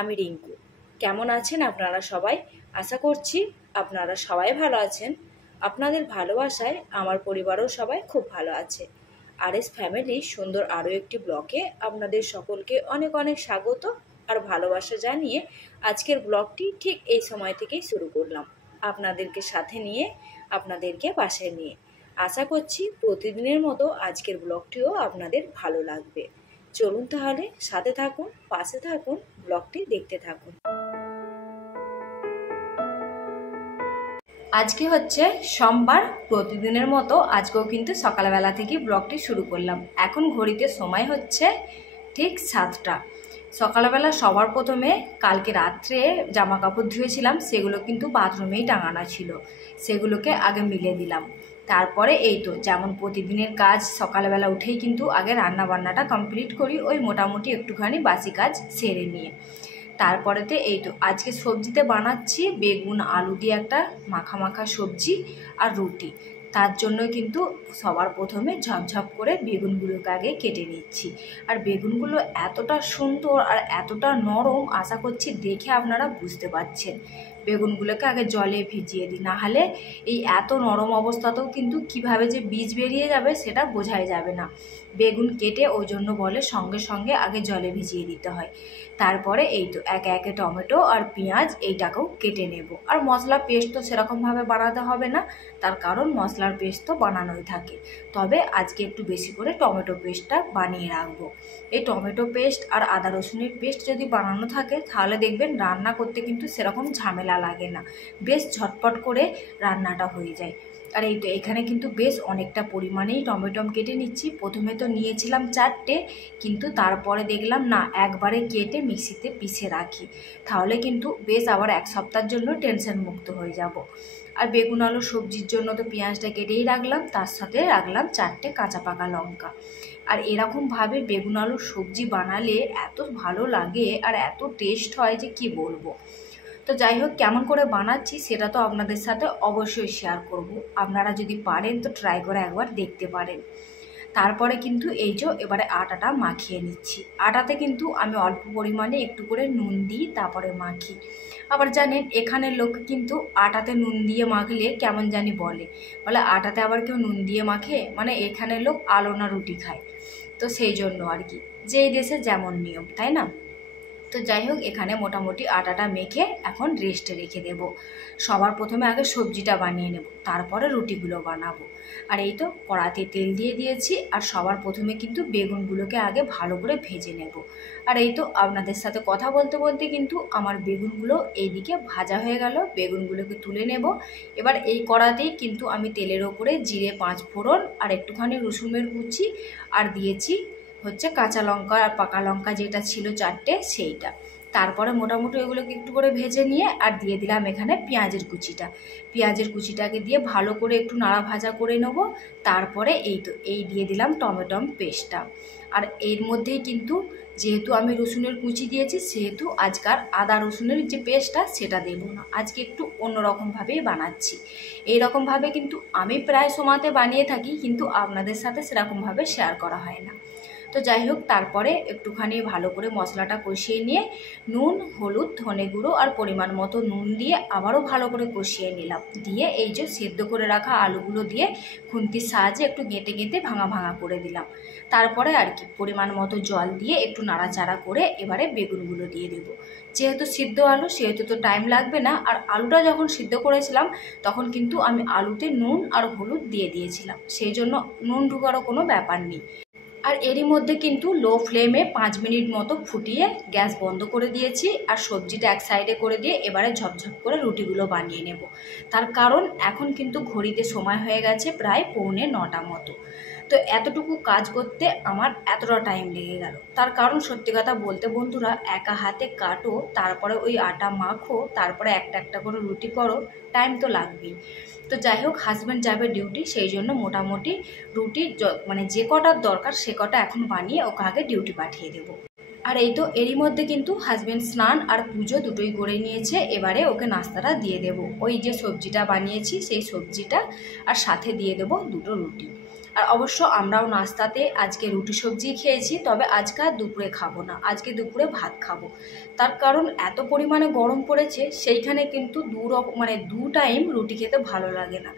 আমি রিঙ্কু। কেমন আছেন আপনারা সবাই? আশা করছি আপনারা সবাই ভালো আছেন। আপনাদের ভালোবাসায় আমার পরিবারও সবাই খুব ভালো আছে। আরএস ফ্যামিলি সুন্দর আরও একটি ব্লগে আপনাদের সকলকে অনেক অনেক স্বাগত আর ভালোবাসা জানিয়ে আজকের ব্লগটি ঠিক এই সময় থেকেই শুরু করলাম, আপনাদেরকে সাথে নিয়ে, আপনাদেরকে পাশে নিয়ে। আশা করছি প্রতিদিনের মতো আজকের ব্লগটিও আপনাদের ভালো লাগবে। চলুন তাহলে সাথে থাকুন, পাশে থাকুন, ব্লগটি দেখতে থাকুন। আজকে হচ্ছে সোমবার। প্রতিদিনের মতো আজকেও কিন্তু সকালবেলা থেকে ব্লগটি শুরু করলাম। এখন ঘড়িতে সময় হচ্ছে ঠিক 7টা। সকালবেলা সবার প্রথমে কালকে রাত্রে জামা কাপড় ধুয়েছিলাম, সেগুলো কিন্তু বাথরুমেই টাঙানো ছিল, সেগুলোকে আগে মিলে দিলাম। তারপরে এই তো যেমন প্রতিদিনের কাজ, সকালবেলা উঠেই কিন্তু আগে রান্না বান্নাটা কমপ্লিট করি, ওই মোটামুটি একটুখানি বাসি কাজ সেরে নিয়ে। তারপরেতে এই তো আজকে সবজিতে বানাচ্ছি বেগুন আলু দিয়ে একটা মাখা মাখা সবজি আর রুটি। তার জন্য কিন্তু সবার প্রথমে ঝপঝপ করে বেগুনগুলোকে আগে কেটে নিচ্ছি। আর বেগুনগুলো এতটা সুন্দর আর এতটা নরম, আশা করছি দেখে আপনারা বুঝতে পারছেন। বেগুনগুলোকে আগে জলে ভিজিয়ে দিই, নাহলে এই এত নরম অবস্থাতেও কিন্তু কিভাবে যে বীজ বেরিয়ে যাবে সেটা বোঝাই যাবে না। বেগুন কেটে ওই জন্য বলে সঙ্গে সঙ্গে আগে জলে ভিজিয়ে দিতে হয়। তারপরে এই তো একে একে টমেটো আর পেঁয়াজ এইটাকেও কেটে নেব। আর মশলা পেস্ট তো সেরকমভাবে বানাতে হবে না, তার কারণ মশলার পেস্ট তো বানানোই থাকে। তবে আজকে একটু বেশি করে টমেটো পেস্টটা বানিয়ে রাখবো। এই টমেটো পেস্ট আর আদা রসুনের পেস্ট যদি বানানো থাকে তাহলে দেখবেন রান্না করতে কিন্তু সেরকম ঝামেলা লাগে না, বেশ ঝটপট করে রান্নাটা হয়ে যায়। আর এই তো এখানে কিন্তু বেশ অনেকটা পরিমাণেই টমেটো কেটে নিচ্ছি। প্রথমে তো নিয়েছিলাম 4টে, কিন্তু তারপরে দেখলাম না, একবারে কেটে মিক্সিতে পিষে রাখি, তাহলে কিন্তু বেশ আবার এক সপ্তাহের জন্য টেনশন মুক্ত হয়ে যাব। আর বেগুন আলু সবজির জন্য তো পেঁয়াজটা কেটেই রাখলাম, তার সাথে রাখলাম 4টে কাঁচা পাকা লঙ্কা। আর এরকমভাবে বেগুন আলুর সবজি বানালে এত ভালো লাগে আর এত টেস্ট হয় যে কি বলবো। তো যাই হোক, কেমন করে বানাচ্ছি সেটা তো আপনাদের সাথে অবশ্যই শেয়ার করব। আপনারা যদি পারেন তো ট্রাই করে একবার দেখতে পারেন। তারপরে কিন্তু এই যে এবারে আটাটা মাখিয়ে নিচ্ছি। আটাতে কিন্তু আমি অল্প পরিমাণে একটু করে নুন দিই, তারপরে মাখি। আবার জানেন এখানের লোক কিন্তু আটাতে নুন দিয়ে মাখলে কেমন জানি বলে আটাতে আবার কেউ নুন দিয়ে মাখে, মানে এখানের লোক আলো না রুটি খায়। তো সেই জন্য আর কি, যেই দেশে যেমন নিয়ম, তাই না? তো যাই হোক, এখানে মোটামুটি আটাটা মেখে এখন রেস্টে রেখে দেব। সবার প্রথমে আগে সবজিটা বানিয়ে নেব, তারপরে রুটিগুলো বানাবো। আর এই তো কড়াতে তেল দিয়ে দিয়েছি, আর সবার প্রথমে কিন্তু বেগুনগুলোকে আগে ভালো করে ভেজে নেব। আর এই তো আপনাদের সাথে কথা বলতে বলতে কিন্তু আমার বেগুনগুলো এইদিকে ভাজা হয়ে গেল। বেগুনগুলোকে তুলে নেব। এবার এই কড়াতেই কিন্তু আমি তেলের ওপরে জিরে 5 ফোড়ন আর একটুখানি রসুনের কুচি আর দিয়েছি হচ্ছে কাঁচা লঙ্কা আর পাকা লঙ্কা যেটা ছিল 4টে, সেইটা। তারপরে মোটামুটি ওইগুলোকে একটু করে ভেজে নিয়ে আর দিয়ে দিলাম এখানে পেঁয়াজের কুচিটা। পেঁয়াজের কুচিটাকে দিয়ে ভালো করে একটু নাড়া ভাজা করে নেব। তারপরে এই তো এই দিয়ে দিলাম টমেটো পেস্টটা। আর এর মধ্যেই কিন্তু যেহেতু আমি রসুনের কুচি দিয়েছি, সেহেতু আজকাল আদা রসুনের যে পেস্টটা সেটা দেবো না, আজকে একটু অন্যরকমভাবেই বানাচ্ছি। এইরকমভাবে কিন্তু আমি প্রায় সময়তে বানিয়ে থাকি, কিন্তু আপনাদের সাথে সেরকমভাবে শেয়ার করা হয় না। তো যাই হোক, তারপরে একটুখানি ভালো করে মশলাটা কষিয়ে নিয়ে নুন, হলুদ, ধনে গুঁড়ো আর পরিমাণ মতো নুন দিয়ে আবারও ভালো করে কষিয়ে নিলাম। দিয়ে এই যে সেদ্ধ করে রাখা আলুগুলো দিয়ে খুন্তির সাহায্যে একটু গেঁটে গেঁটে ভাঙা ভাঙা করে দিলাম। তারপরে আর কি পরিমাণ মতো জল দিয়ে একটু নাড়াচাড়া করে এবারে বেগুনগুলো দিয়ে দেবো। যেহেতু সিদ্ধ আলু, সেহেতু তো টাইম লাগবে না। আর আলুটা যখন সিদ্ধ করেছিলাম তখন কিন্তু আমি আলুতে নুন আর হলুদ দিয়ে দিয়েছিলাম, সেই জন্য নুন ঢোকারও কোনো ব্যাপার নেই। আর এরই মধ্যে কিন্তু লো ফ্লেমে 5 মিনিট মতো ফুটিয়ে গ্যাস বন্ধ করে দিয়েছি। আর সবজিটা এক সাইডে করে দিয়ে এবারে ঝপঝপ করে রুটিগুলো বানিয়ে নেব। তার কারণ এখন কিন্তু ঘড়িতে সময় হয়ে গেছে প্রায় 8:45 মতো। তো এতটুকু কাজ করতে আমার এতটা টাইম লেগে গেল। তার কারণ সত্যি কথা বলতে বন্ধুরা, একা হাতে কাটো, তারপরে ওই আটা মাখো, তারপরে একটা একটা করে রুটি করো, টাইম তো লাগবেই। তো যাই হোক, হাজব্যান্ড যাবে ডিউটি, সেই জন্য মোটামুটি রুটি মানে যে কটার দরকার সে কটা এখন বানিয়ে ওকে আগে ডিউটি পাঠিয়ে দেবো। আর এই তো এরই মধ্যে কিন্তু হাজব্যান্ড স্নান আর পুজো দুটোই করে নিয়েছে। এবারে ওকে নাস্তাটা দিয়ে দেব। ওই যে সবজিটা বানিয়েছি সেই সবজিটা, আর সাথে দিয়ে দেবো 2টো রুটি। আর অবশ্য আমরাও নাস্তাতে আজকে রুটি সবজি খেয়েছি, তবে আজকে আর দুপুরে খাবো না, আজকে দুপুরে ভাত খাবো। তার কারণ এত পরিমাণে গরম পড়েছে, সেইখানে কিন্তু দু টাইম রুটি খেতে ভালো লাগে না।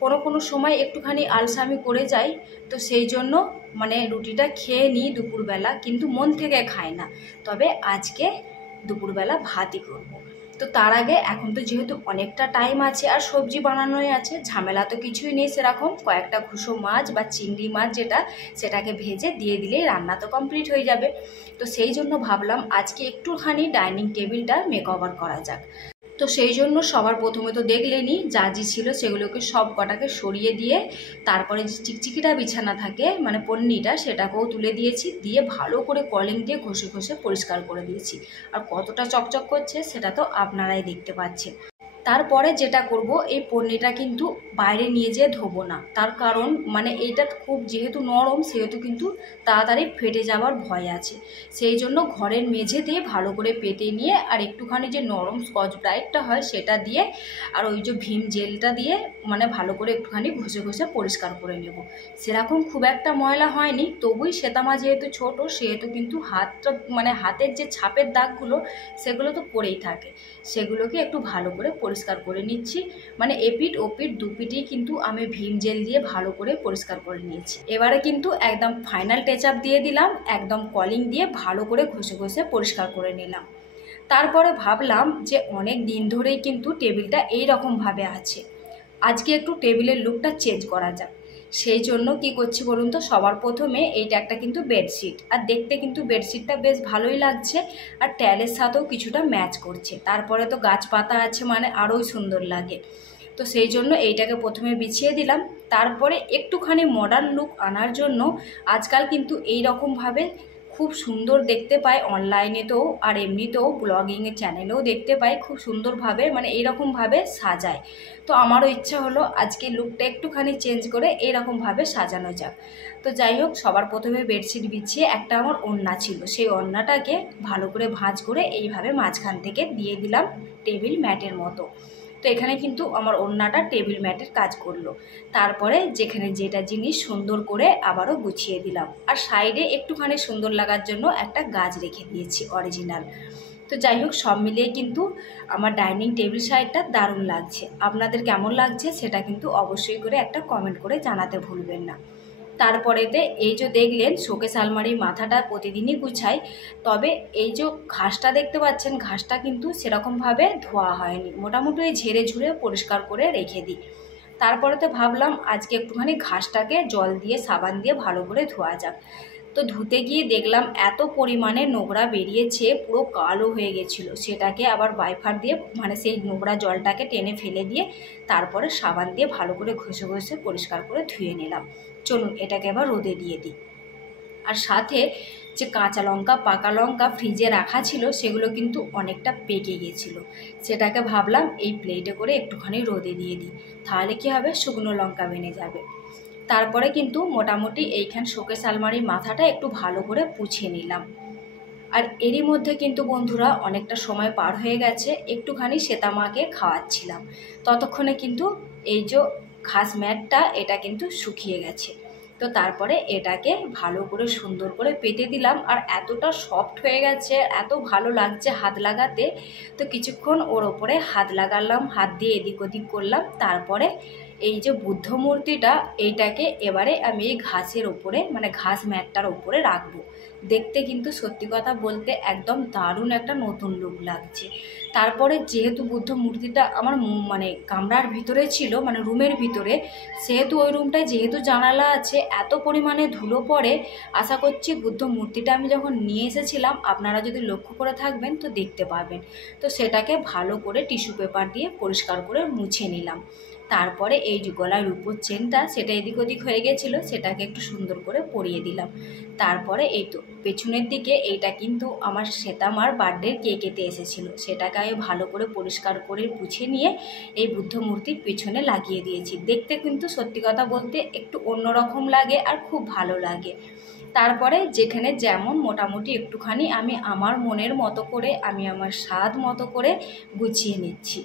কোনো কোনো সময় একটুখানি আলসামি করে যাই, তো সেই জন্য রুটিটা খেয়ে নিই দুপুরবেলা, কিন্তু মন থেকে খাই না। তবে আজকে দুপুরবেলা ভাতই করব। তো তার আগে এখন তো যেহেতু অনেকটা টাইম আছে আর সবজি বানানোই আছে, ঝামেলা তো কিছুই নেই সেরকম। কয়েকটা ঘুষো মাছ বা চিংড়ি মাছ সেটাকে ভেজে দিয়ে দিলেই রান্না তো কমপ্লিট হয়ে যাবে। তো সেই জন্য ভাবলাম আজকে একটুখানি ডাইনিং টেবিলটা মেকওভার করা যাক। তো সেই জন্য সবার প্রথমে তো দেখলেনি যা ছিল সেগুলোকে সব কটাকে সরিয়ে দিয়ে তারপরে যে চিকচিকিটা বিছানা থাকে পন্নিটা, সেটাকেও তুলে দিয়েছি, দিয়ে ভালো করে কলিং দিয়ে ঘষে ঘষে পরিষ্কার করে দিয়েছি। আর কতটা চকচক করছে সেটা তো আপনারাই দেখতে পাচ্ছেন। তারপরে যেটা করব, এই পন্নিটা কিন্তু বাইরে নিয়ে যেয়ে ধোবো না। তার কারণ এইটা খুব যেহেতু নরম, সেহেতু কিন্তু তাড়াতাড়ি ফেটে যাওয়ার ভয় আছে। সেই জন্য ঘরের মেঝেতে ভালো করে পেতে নিয়ে আর একটুখানি যে নরম স্কচ ব্রাইটটা হয় সেটা দিয়ে আর ওই যে ভীম জেলটা দিয়ে ভালো করে একটুখানি ঘষে ঘষে পরিষ্কার করে নেব। সেরকম খুব একটা ময়লা হয়নি, তবুই শ্বেতামা যেহেতু ছোট, সেহেতু কিন্তু হাতটা হাতের যে ছাপের দাগগুলো সেগুলো তো পড়েই থাকে, সেগুলোকে একটু ভালো করে পরিষ্কার করে নিচ্ছি। এপিট ওপিট দুপিটেই কিন্তু আমি ভীম জেল দিয়ে ভালো করে পরিষ্কার করে নিয়েছি। এবারে কিন্তু একদম ফাইনাল টাচ আপ দিয়ে দিলাম, একদম কলিং দিয়ে ভালো করে ঘষে ঘষে পরিষ্কার করে নিলাম। তারপরে ভাবলাম যে অনেক দিন ধরেই কিন্তু টেবিলটা এই রকমভাবে আছে, আজকে একটু টেবিলের লুকটা চেঞ্জ করা যাক। সেই জন্য কি করছি বলুন তো, সবার প্রথমে এইটা একটা কিন্তু বেডশিট, আর দেখতে কিন্তু বেডশিটটা বেশ ভালোই লাগছে আর ট্যালের সাথেও কিছুটা ম্যাচ করছে। তারপরে তো গাছপাতা আছে, আরোই সুন্দর লাগে। তো সেই জন্য এইটাকে প্রথমে বিছিয়ে দিলাম। তারপরে একটুখানি মডার্ন লুক আনার জন্য আজকাল কিন্তু এই রকমভাবে খুব সুন্দর দেখতে পাই অনলাইনেতেও, আর এমনিতেও ব্লগিংয়ের চ্যানেলেও দেখতে পাই খুব সুন্দরভাবে এইরকমভাবে সাজায়। তো আমারও ইচ্ছা হলো আজকে লুকটা একটুখানি চেঞ্জ করে এইরকমভাবে সাজানো যাক। তো যাই হোক, সবার প্রথমে বেডশিট বিছিয়ে একটা আমার ওড়না ছিল, সেই ওড়নাটাকে ভালো করে ভাঁজ করে এইভাবে মাঝখান থেকে দিয়ে দিলাম টেবিল ম্যাটের মতো। তো এখানে কিন্তু আমার ওড়নাটা টেবিল ম্যাটের কাজ করলো। তারপরে যেখানে যেটা জিনিস সুন্দর করে আবারও গুছিয়ে দিলাম, আর সাইডে একটুখানি সুন্দর লাগার জন্য একটা গাছ রেখে দিয়েছি অরিজিনাল। তো যাই হোক, সব মিলিয়ে কিন্তু আমার ডাইনিং টেবিল সাইডটা দারুণ লাগছে। আপনাদের কেমন লাগছে সেটা কিন্তু অবশ্যই করে একটা কমেন্ট করে জানাতে ভুলবেন না। তারপরেতে এই যে দেখলেন শোকেস আলমারির মাথাটা প্রতিদিনই গুছাই, তবে এই যে ঘাসটা দেখতে পাচ্ছেন, ঘাসটা কিন্তু সেরকমভাবে ধোয়া হয়নি, মোটামুটি ওই ঝেড়ে ঝুড়ে পরিষ্কার করে রেখে দিই। তারপরেতে ভাবলাম আজকে একটুখানি ঘাসটাকে জল দিয়ে সাবান দিয়ে ভালো করে ধোয়া যাক। তো ধুতে গিয়ে দেখলাম এত পরিমাণে নোংরা বেরিয়েছে, পুরো কালো হয়ে গেছিলো। সেটাকে আবার ওয়াইপার দিয়ে সেই নোংরা জলটাকে টেনে ফেলে দিয়ে তারপরে সাবান দিয়ে ভালো করে ঘষে ঘষে পরিষ্কার করে ধুয়ে নিলাম। চলুন এটাকে আবার রোদে দিয়ে দিই। আর সাথে যে কাঁচা লঙ্কা পাকা লঙ্কা ফ্রিজে রাখা ছিল, সেগুলো কিন্তু অনেকটা পেকে গেছিলো। সেটাকে ভাবলাম এই প্লেটে করে একটুখানি রোদে দিয়ে দিই, তাহলে কি হবে, শুকনো লঙ্কা বেনে যাবে। তারপরে কিন্তু মোটামুটি এইখান শোকেস আলমারির মাথাটা একটু ভালো করে পুছিয়ে নিলাম। আর এরই মধ্যে কিন্তু বন্ধুরা অনেকটা সময় পার হয়ে গেছে, একটুখানি শ্বেতামাকে খাওয়াচ্ছিলাম। ততক্ষণে কিন্তু এই যে ঘাস ম্যাটটা এটা কিন্তু শুকিয়ে গেছে। তো তারপরে এটাকে ভালো করে সুন্দর করে পেতে দিলাম, আর এতটা সফট হয়ে গেছে, এত ভালো লাগছে হাত লাগাতে। তো কিছুক্ষণ ওর ওপরে হাত লাগালাম, হাত দিয়ে এদিক ওদিক করলাম। তারপরে এই যে বুদ্ধ মূর্তিটা, এইটাকে এবারে আমি এই ঘাসের ওপরে ঘাস ম্যাটটার ওপরে রাখবো। দেখতে কিন্তু সত্যি কথা বলতে একদম দারুণ একটা নতুন লুক লাগছে। তারপরে যেহেতু বুদ্ধ মূর্তিটা আমার কামরার ভিতরে ছিল, রুমের ভিতরে, সেহেতু ওই রুমটায় যেহেতু জানালা আছে, এত পরিমাণে ধুলো পড়ে। আশা করছি বুদ্ধ মূর্তিটা আমি যখন নিয়ে এসেছিলাম, আপনারা যদি লক্ষ্য করে থাকবেন তো দেখতে পাবেন। তো সেটাকে ভালো করে টিস্যু পেপার দিয়ে পরিষ্কার করে মুছে নিলাম। তারপরে এই যে গলার উপর চেনটা, সেটা এদিক ওদিক হয়ে গেছিলো, সেটাকে একটু সুন্দর করে পরিয়ে দিলাম। তারপরে এই তো পেছনের দিকে এইটা কিন্তু আমার শ্বেতামার বার্থডের কেক এতে এসেছিলো, সেটাকে আমি ভালো করে পরিষ্কার করে পুছে নিয়ে এই বুদ্ধ মূর্তির পেছনে লাগিয়ে দিয়েছি। দেখতে কিন্তু সত্যি কথা বলতে একটু অন্যরকম লাগে আর খুব ভালো লাগে। তারপরে যেখানে যেমন মোটামুটি একটুখানি আমি আমার মনের মতো করে, আমি আমার স্বাদ মতো করে গুছিয়ে নিচ্ছি।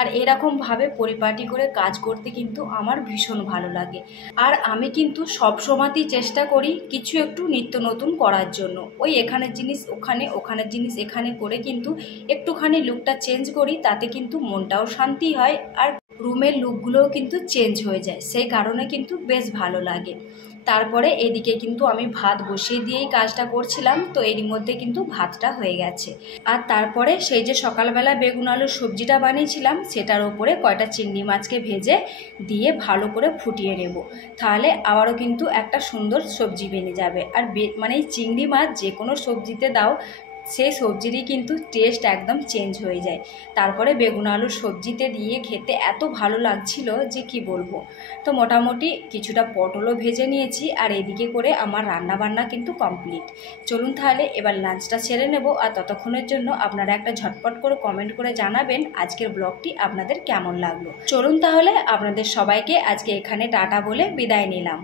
আর এরকমভাবে পরিপাটি করে কাজ করতে কিন্তু আমার ভীষণ ভালো লাগে। আর আমি কিন্তু সব সময়তেই চেষ্টা করি কিছু একটু নিত্য নতুন করার জন্য। ওই এখানের জিনিস ওখানে, ওখানের জিনিস এখানে করে কিন্তু একটুখানি লুকটা চেঞ্জ করি, তাতে কিন্তু মনটাও শান্তি হয় আর রুমের লুকগুলোও কিন্তু চেঞ্জ হয়ে যায়, সেই কারণে কিন্তু বেশ ভালো লাগে। তারপরে এদিকে কিন্তু আমি ভাত বসিয়ে দিয়েই কাজটা করছিলাম, তো এরই মধ্যে কিন্তু ভাতটা হয়ে গেছে। আর তারপরে সেই যে সকালবেলা বেগুন আলুর সবজিটা বানিয়েছিলাম সেটার ওপরে কয়টা চিংড়ি মাছকে ভেজে দিয়ে ভালো করে ফুটিয়ে নেব, তাহলে আবারও কিন্তু একটা সুন্দর সবজি বেরিয়ে যাবে। আর মানে এই চিংড়ি মাছ যে কোনো সবজিতে দাও, সেই সবজিরই কিন্তু টেস্ট একদম চেঞ্জ হয়ে যায়। তারপরে বেগুন আলুর সবজিতে দিয়ে খেতে এত ভালো লাগছিল যে কি বলবো। তো মোটামুটি কিছুটা পটলও ভেজে নিয়েছি, আর এদিকে করে আমার রান্না বান্না কিন্তু কমপ্লিট। চলুন তাহলে এবার লাঞ্চটা ছেড়ে নেব। আর ততক্ষণের জন্য আপনারা একটা ঝটপট করে কমেন্ট করে জানাবেন আজকের ব্লগটি আপনাদের কেমন লাগলো। চলুন তাহলে আপনাদের সবাইকে আজকে এখানে টাটা বলে বিদায় নিলাম।